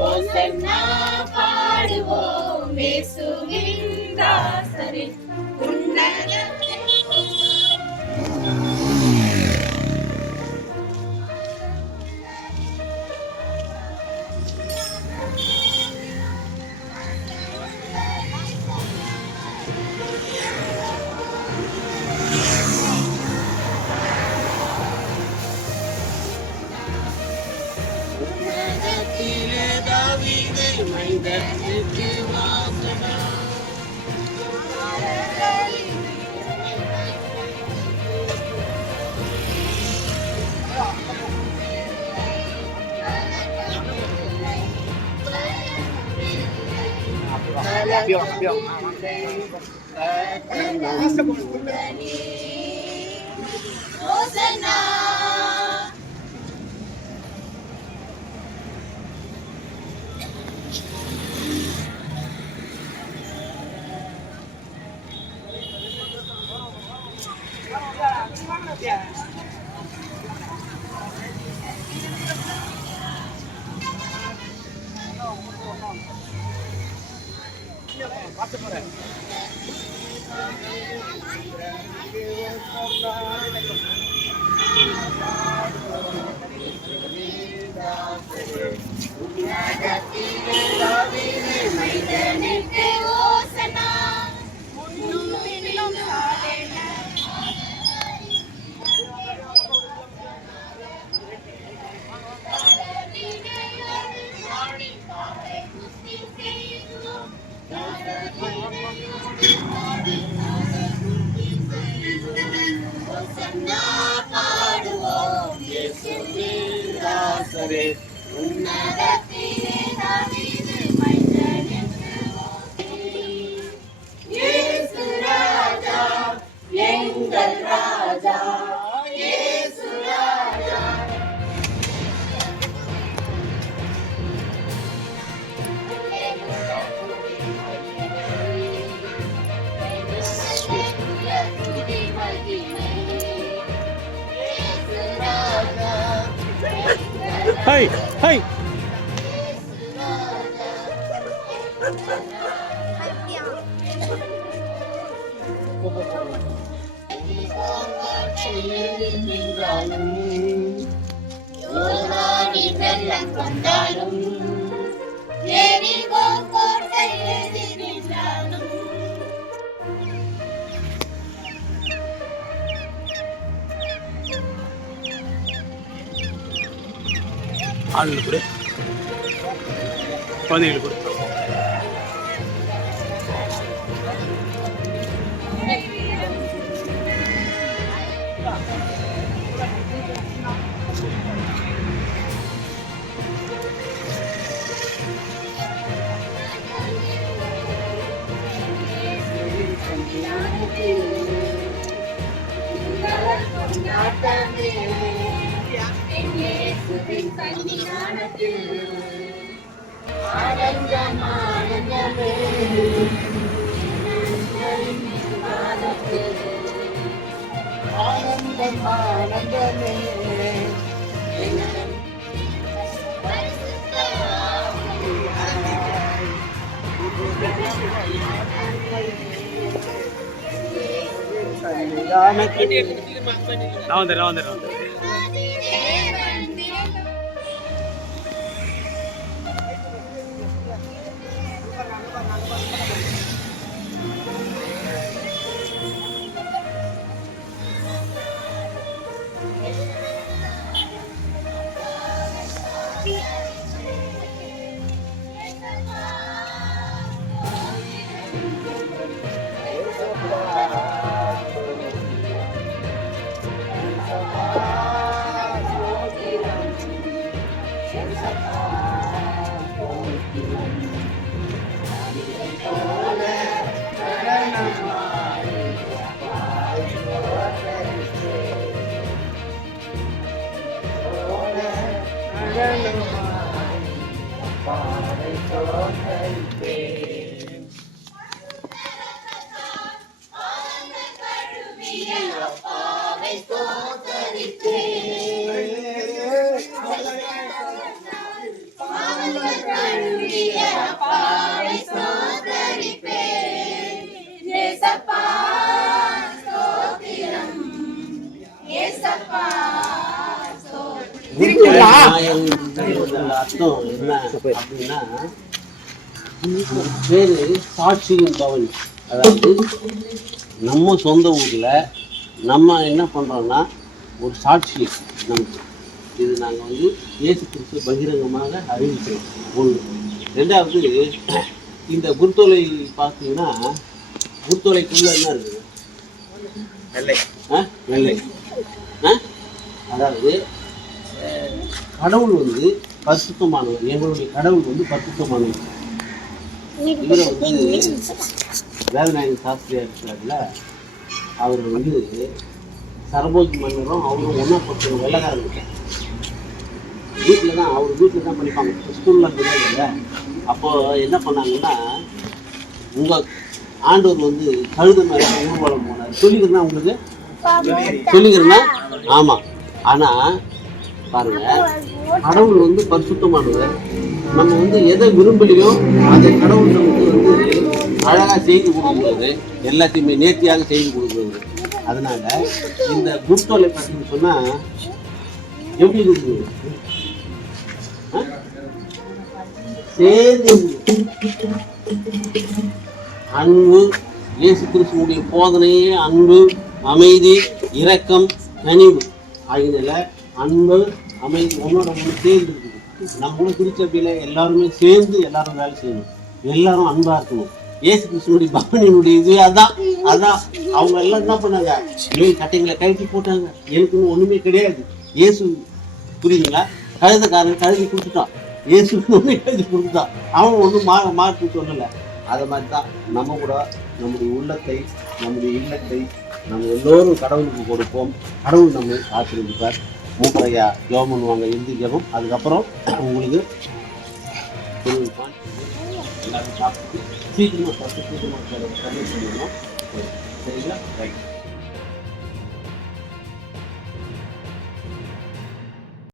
ஓசன்னா பாடுவோம் இயேசுவின் தாசரே உன்னதத்தில் தாவீதை மைந்தனுக்கு வாசனா ஓசன்னா மைந்தனுக்கு ஓசனா பாடுவோம் இயேசுவின் தாசரே உன்னதத்திலே தாவீது மைந்தனுக்கு இயேசு ராஜா எங்கள் ராஜா இயேசு ராஜா Hey, hey. வெள்ளம் கொண்டாலும் எரிகோ கோட்டை எதிரினாலும் ஆளுங்க கூட குழந்தைங்களுக்கு கூட நான் வந்துடுறேன் பாவங்கள் அர்த்தம் என்ன அப்படின்னா பேரு சாட்சியின் பவனி. அதாவது நம்ம சொந்த ஊரில் நம்ம என்ன பண்ணுறோன்னா ஒரு சாட்சி நமக்கு இது நாங்கள் வந்து இயேசு கிறிஸ்து பகிரங்கமாக அறிவிக்கிறோம். ஒன்று. ரெண்டாவது, இந்த குருத்தோலை பார்த்தீங்கன்னா குருத்தோலைக்குள்ளே என்ன இருக்குது? வெள்ளை. அதாவது கடவுள் வந்து பரிசுத்தமானவர். எங்களுடைய கடவுள் வந்து பரிசுத்தமானவர். இவரை வந்து வேதநாயகன் சாஸ்திரியா இருக்கிறார்ல, அவர் வந்து சரபோஜி மன்னரும் அவரும் ஒன்றா பட்டு வெள்ளக்காரங்க வீட்டில் தான், அவர் வீட்டில் தான் படிப்பாங்க. ஸ்கூலில் கிடையாது. அப்போது என்ன பண்ணாங்கன்னா, உங்கள் ஆண்டவர் வந்து கழுத மேலே ஊர்வலம் போனார். சொல்லிக்கிறேன்னா உங்களுக்கு சொல்லிக்கிறேன்னா ஆமாம். ஆனால் பாருங்க, கடவுள் வந்து பரிசுத்தமானவர். நம்ம வந்து எதை விரும்பலையோ அதை கடவுள் நமக்கு வந்து அழகாக செய்து கொடுக்குறது, எல்லாத்தையுமே நேர்த்தியாக செய்து கொடுக்குறது. அதனால இந்த குருத்தோலை பார்த்தீங்கன்னு சொன்னால் எப்படி இருக்குது? சேர்ந்து அன்பு, இயேசு கிறிஸ்துவுடைய போதனையே அன்பு, அமைதி, இரக்கம், கனிவு ஆகியதில் அன்பு, அமைதி ஒன்னோட ஒன்று சேர்ந்து இருக்குது. நம்மளும் திருச்சபையில் எல்லாருமே சேர்ந்து எல்லாரும் வேலை செய்யணும், எல்லாரும் அன்பா இருக்கணும். இயேசு கிறிஸ்துவனுடைய பவனியினுடைய இது அதான். அவங்க எல்லாம் என்ன பண்ணாங்க? கட்டைங்களை கழட்டி போட்டாங்க. எனக்குன்னு ஒண்ணுமே கிடையாது. இயேசு புரியுதுங்களா? கழுதைக்காரன் கழுதி கொடுத்துட்டான், இயேசு ஒண்ணு கழுதி கொடுத்துட்டான். அவன் ஒன்றும் மாற்று சொல்லலை. அதை மாதிரி தான் நம்ம கூட நம்முடைய உள்ளத்தை, நம்முடைய இல்லத்தை நம்ம எல்லோரும் கடவுளுக்கு கொடுப்போம். கடவுள் நம்மை ஆசீர்வதிப்பார். மூப்பரையா ஜெபம் பண்ணுவாங்க, இறுதி ஜெபம். அதுக்கப்புறம் உங்களுக்கு எல்லாரும் சாப்பிட்டு சீக்கிரமாக சரிங்களா? ரைட்.